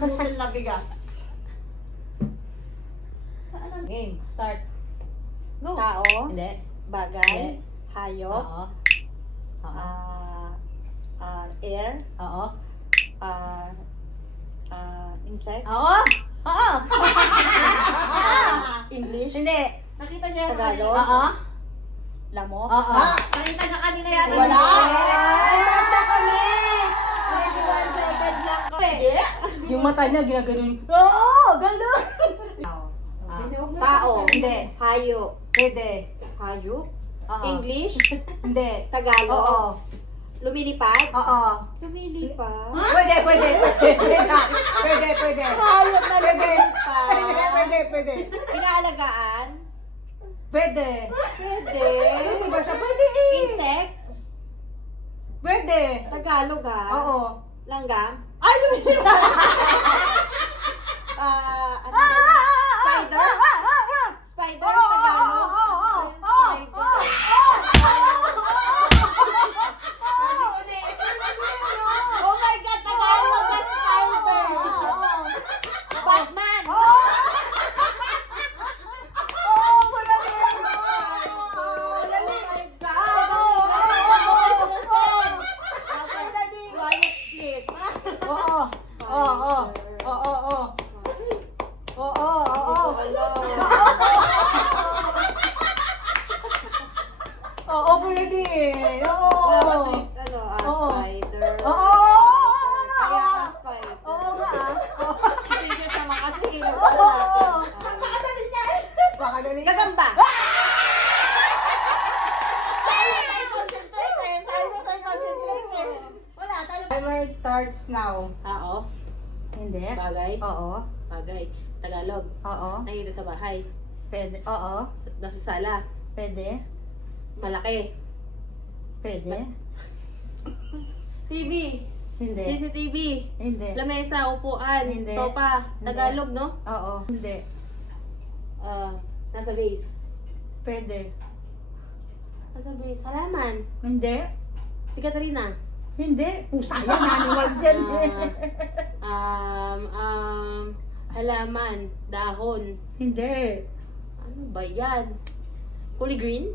butil na bigas. Saan ang... Game, start. Go. Tao, Hindi. bagay, Hindi. hayop, Oo. Oo. air, Oo. insect, Oo. Oo. English, Hindi. Nakita niya yan Tagalog, Oo. lamok. Oo. Nakita niya kanina yan. Wala. Start na kami. 21 second lang kami. Yung mata niya ginaganon. Oo, gano'n. Tao, Hindi. hayop, Pwede. hayop, Oo. English, Hindi. Oo. Tagalog, lumilipad, Oo. lumilipad, Pwede, pwede. Pwede, pwede. hayop na Pwede. lumilipad, Pwede. inaalagaan, Pwede. pwede, Pwede ba siya? Pwede eh. insect, Pwede. Tagalog ha, Oo. langgam, ay lumilipad, ano, spider, spider, Tagalog, oh my God, Tagalog na spider, Batman, quiet please, Oo, pwede. Oo. spider, Oo. kaya ka spider, Oo nga. princess naman kasi hinog Oo. ka natin. Napakadali niya. Napakadali. Gagamba. Concentrate eh. Sabi mo tayo concentrate eh. Wala, talo. Timer starts now. Tao, Hindi. bagay, Oo. bagay. Tagalog, Oo. nakikita sa bahay. Pwede. Oo. Nasa sala, Pwede. malaki. Pwede. TV, Hindi. CCTV, Hindi. lamesa, upuan, Hindi. sopa, Hindi. Tagalog, no? Oo. Hindi. Nasa base. Pwede. Nasa base, halaman. Hindi. Si Katrina. Hindi. Pusa yan. Animals yan. Halaman, dahon. Hindi. Ano ba yan? Kulay green?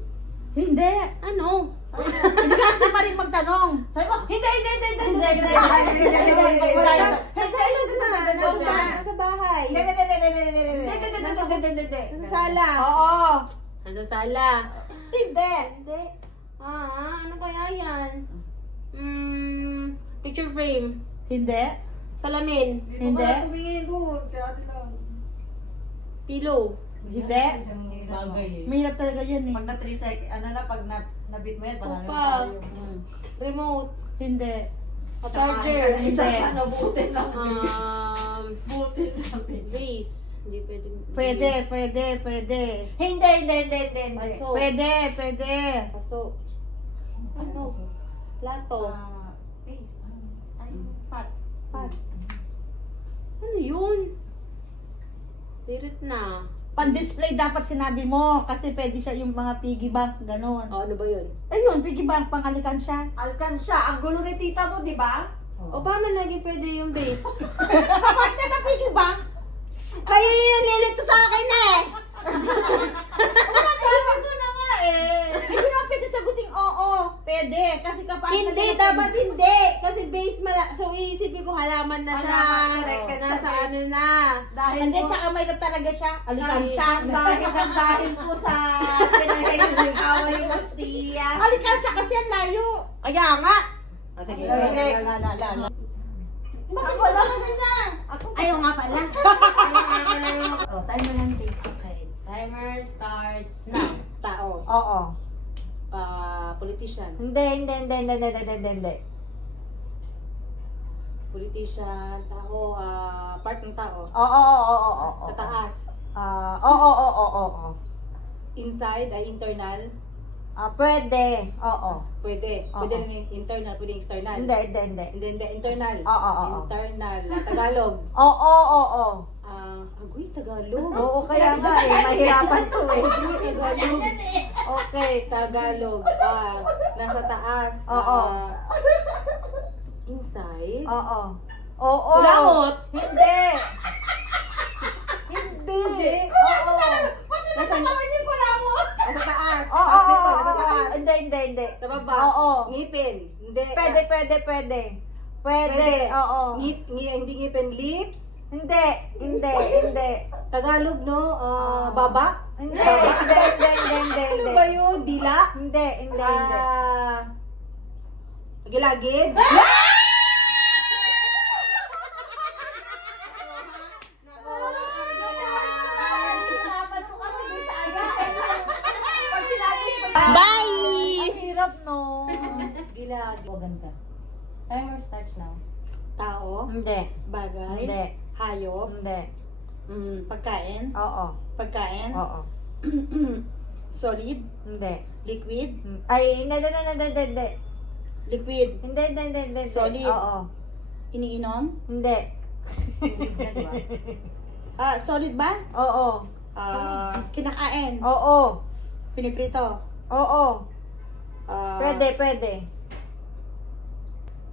Hindi. Ano? Hindi ka kasi maling magtanong. Sabi mo, hindi. Nasa bahay. Nasa sala. Oo. Nasa sala. Hindi. Hindi. Ano kaya yan? Picture frame. Hindi. Salamin. Hindi. Pillow. Hindi. Mahirap talaga yan eh. Pag na 3 seconds, ano na, pag nabit mo yan, Upa. Remote. Hindi. Charger. Hindi. Ano, butin lang. Butin lang. Base. Hindi Pwede, pwede, pwede. Hindi. Paso. Pwede, pwede. Paso. Ano? Plato. Face. Ay, pat. Ano yun? Sirit na. Pan-display dapat sinabi mo kasi pwede siya yung mga piggy bank, ganun. Ano ba yun? Ayun, piggy bank, pangalikan siya. Alkansya. Ang gulo ni tita mo, di ba? O paano naging pwede yung base? Kapag niya na piggy bank, kayo yung nililito sa akin eh. Sabi ko na nga eh. Hindi naman pwede sagutin oo. Pwede, kasi kapag... Hindi, dapat hindi. Kasi base so iisipin ko halaman na siya. Halaman, correct. Nasa ano na. Dahil Hindi, po, tsaka may talaga siya. Alikansya. dahil po sa pinag-away mo siya. Alikansya kasi ang layo. Kaya nga. Sige. Next. Bakit wala ka na niya? Ayaw nga pala. Oh, time na lang din. Okay. Timer starts now. Tao. Oo. Politician. Hindi. Politician. Tao. Part ng tao. Oo. Sa taas. Oo. Inside ay internal. Pwede. Oo. Pwede. Oo. Pwede rin internal. Pwede external. Hindi. Hindi. Internal. Oo. Internal. Tagalog. Oo. Agoy, Tagalog. Oo, kaya nga eh. Mahirapan to eh. Tagalog. Okay. Tagalog. Nasa taas. Oo. Inside. Oo. Kulangot. Hindi. Pwede, pwede. Pwede, oo. Hindi ngipin lips. Hindi, hindi. Tagalog, no? Baba. Hindi. Ano ba yun? Dila? Hindi. Gilagid? Bye! Ang hirap, no? Gilawagan ka. Timer starts now. Tao? Hindi. Bagay? Hindi. Hayop? Hindi. Pagkain? Oo. Pagkain? Oo. Solid? Hindi. Liquid? Ay, hindi. Liquid? Hindi. Solid? Oo. Iniinom? Hindi. Solid ba? Oo. Kinakain? Oo. Piniprito? Oo. Pwede.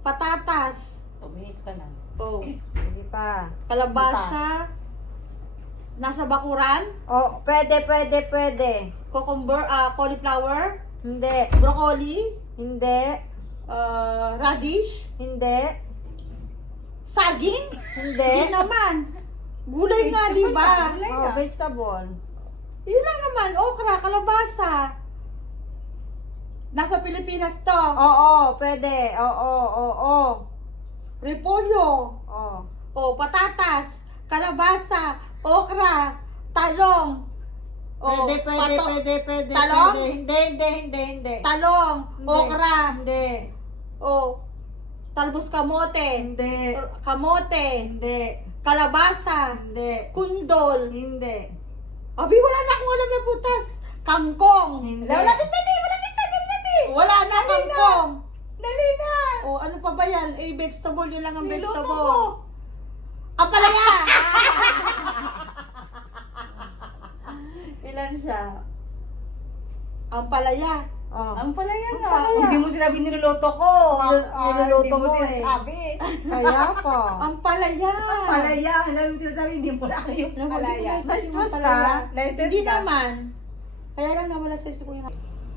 Patatas? 2 minutes ka na. Oh. Hindi pa. Kalabasa? Nasa bakuran? Oh, pwede. Cucumber? Cauliflower? Hindi. Broccoli? Hindi. Radish? Hindi. Saging? Hindi. Hindi naman. Gulay nga, di ba? Oh, vegetable. Yun lang naman. Okra, kalabasa. Nasa Pilipinas to. Oo, pwede. Oo. Repolyo. Oh. Patatas. Kalabasa. Okra. Talong. Pwede. Talong? Hindi. Talong. Hindi. Okra. Hindi. Talbos kamote. Hindi. Kamote. Hindi. Kalabasa. Hindi. Kundol. Hindi. Abi, wala na akong alam na putas. Kangkong. Hindi. Wala na kangkong. Dali na. Ano pa ba yan? Vegetable, yun lang ang Niluto vegetable. Ang palaya. Ilan siya? Ang palaya. Oh. Ang palaya nga. palaya. Hindi mo sinabi niluluto ko. Niluluto Hindi mo mo eh. sinasabi. Kaya pa. Ang palaya. Palaya. Hanapin mo sinasabi, hindi mo na kayo palaya. Na-stress Palaya. ka? Na-stress Hindi ka? naman. Kaya lang nawala sa isip ko yung...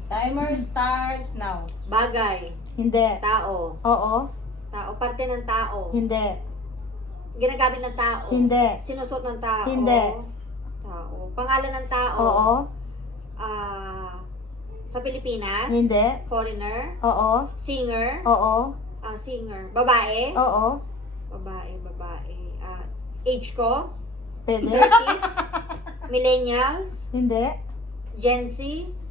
Timer starts now. Bagay. Hindi. Tao. Oo. Tao. Parte ng tao. Hindi. Ginagamit ng tao. Hindi. Sinusot ng tao. Hindi. Tao. Pangalan ng tao. Oo. Sa Pilipinas. Hindi. Foreigner. Oo. Singer. Oo. Singer. Babae. Oo. Babae. Age ko. Pwede. 30s. Millennials. Hindi. Gen Z.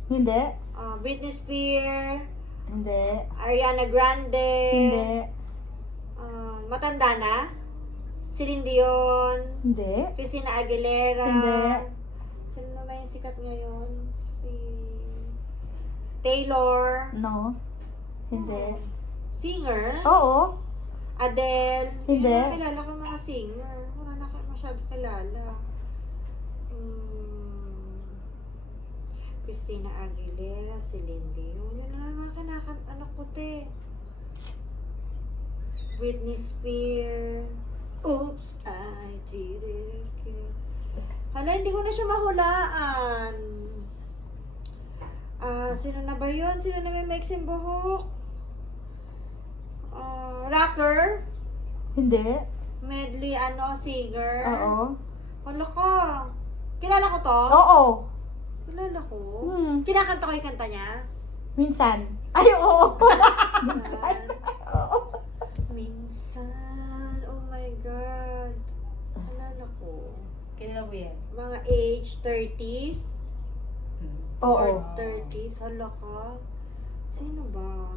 Hindi. Britney Spears. Hindi. Ariana Grande. Hindi. Matanda na. Celine Dion. Hindi. Christina Aguilera. Hindi. Sino na ba yung sikat ngayon? Si Taylor. No. Hindi. Singer. Oo. Adele. Hindi. Hindi kilala ka mga singer. Wala na kayo masyado kilala. Christina Aguilera, Celine Dion. Yun na mga kinakanta ko, te. Britney Spears. Oops, I did it again. Hala, hindi ko na siya mahulaan. Sino na ba yun? Sino na may maiksing buhok? Rocker? Hindi. Medley, singer? Oo. Hala ka. Kilala ko to? Oo. Kilala ko? Hmm. Kinakanta ko yung kanta niya? Minsan. Ay, oo. Minsan. Oo. Minsan. Oh my God. Kilala ko. Kinala mo yan. Mga age 30s. Oo. 30s. Hala ka. Sino ba?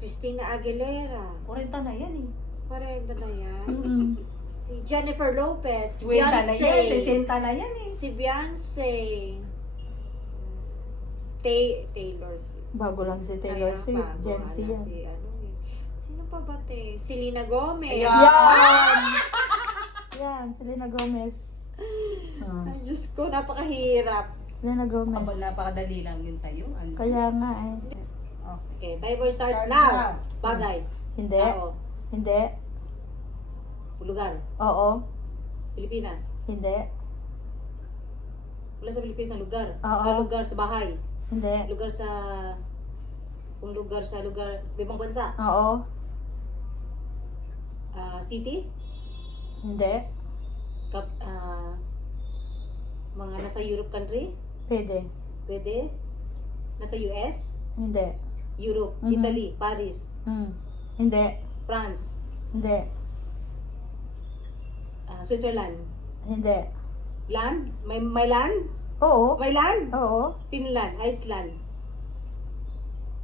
Christina Aguilera. 40 na yan eh. 40 na yan. Mm-mm. Si Jennifer Lopez. 20 na yan. 60 Beyonce. na yan eh. Si Beyonce. Taylor Swift. Bago lang si Taylor Kaya Swift. bago, Gen Z yan. Si sino pa ba te? Selena Gomez. Ayan. Yan! Yan, Selena Gomez. Ay, Diyos ko, napakahirap. Selena Gomez. Aba, napakadali lang yun sa'yo. Ano? Kaya nga eh. Okay, timer starts Starts now. now. Bagay. Hindi. Tao. Hindi. Lugar. Oo. Pilipinas. Hindi. Wala sa Pilipinas ang lugar. Oo. Lugar sa bahay. Hindi. Lugar sa Kung lugar sa ibang bansa. Oo. City? Hindi. Mga nasa Europe country? Pwede. Pwede? Nasa US? Hindi. Europe? Mhm. Italy? Paris? Hindi. France? Hindi. Switzerland? Hindi. Land? May land? Oo. May land? Oo. Finland? Iceland?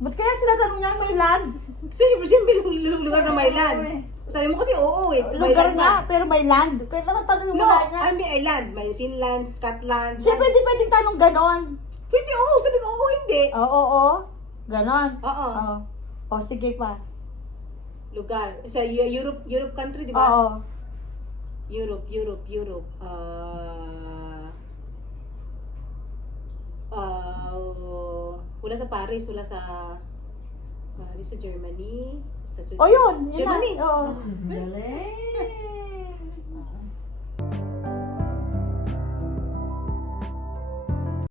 Ba't kaya sila tanong niya may land? Siyempre, lugar na may land. Sabi mo kasi oo eh. May Lugar land nga, ba? pero may land. Kaya natatanong mo No, na niya. may island. May Finland, Scotland. Siyempre, di pwedeng tanong ganon. Pwede oo. Sabi ko oo, hindi. Oo. Ganon. Oo. Oo. O, sige pa. Lugar. Sa Europe country, di ba? Oo. Europe. Wala sa Paris, wala sa Germany, sa O, yun. Yun Germany. na. Oo. Galing.